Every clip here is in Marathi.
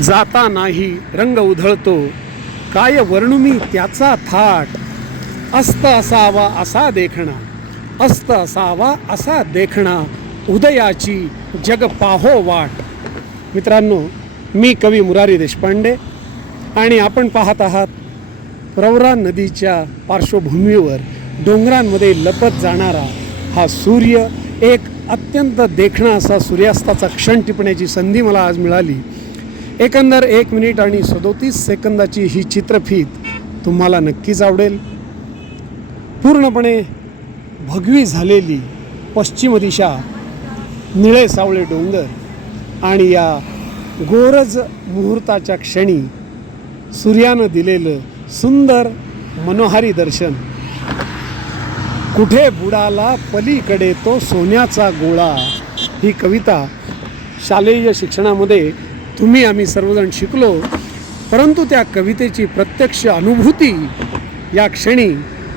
जाता नाही रंग उधळतो. काय वर्णुमी त्याचा थाट? अस्त असावा असा देखणा. अस्त असावा असा देखणा. उदयाची जग पाहो वाट. मित्रांनो मी कवी मुरारी देशपांडे आणि आपण पाहत आहात प्रवरा नदीच्या पार्श्वभूमीवर डोंगरांमध्ये लपत जाणारा हा सूर्य एक अत्यंत देखणा असा सूर्यास्ताचा क्षण टिपण्याची संधी मला आज मिळाली. एकंदर एक मिनिट आणि सदोतीस सेकंदाची ही चित्रफीत तुम्हाला नक्कीच आवडेल. पूर्णपणे भगवी झालेली पश्चिम दिशा निळे सावळे डोंगर आणि या गोरज मुहूर्ताच्या क्षणी सूर्यानं दिलेलं सुंदर मनोहारी दर्शन. कुठे बुडाला पलीकडे तो सोन्याचा गोळा? ही कविता शालेय शिक्षणामध्ये तुम्ही आम्ही सर्वजण शिकलो परंतु त्या कवितेची प्रत्यक्ष अनुभूती या क्षणी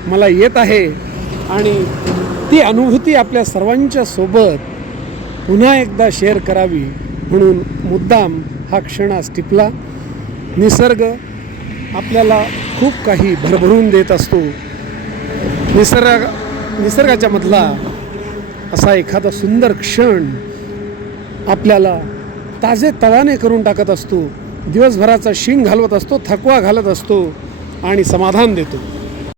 मला येत आहे आणि ती अनुभूती आपल्या सर्वांच्या सोबत पुन्हा एकदा शेअर करावी म्हणून मुद्दाम हा क्षण आज टिपला. निसर्ग आपल्याला खूप काही भरभरून देत असतो. निसर्ग निसर्गाच्या मधला असा एखादा सुंदर क्षण आपल्याला ताजे तवाने करून टाकत असतो. दिवसभराचा शिंग घालवत असतो थकवा घालत असतो आणि समाधान देतो.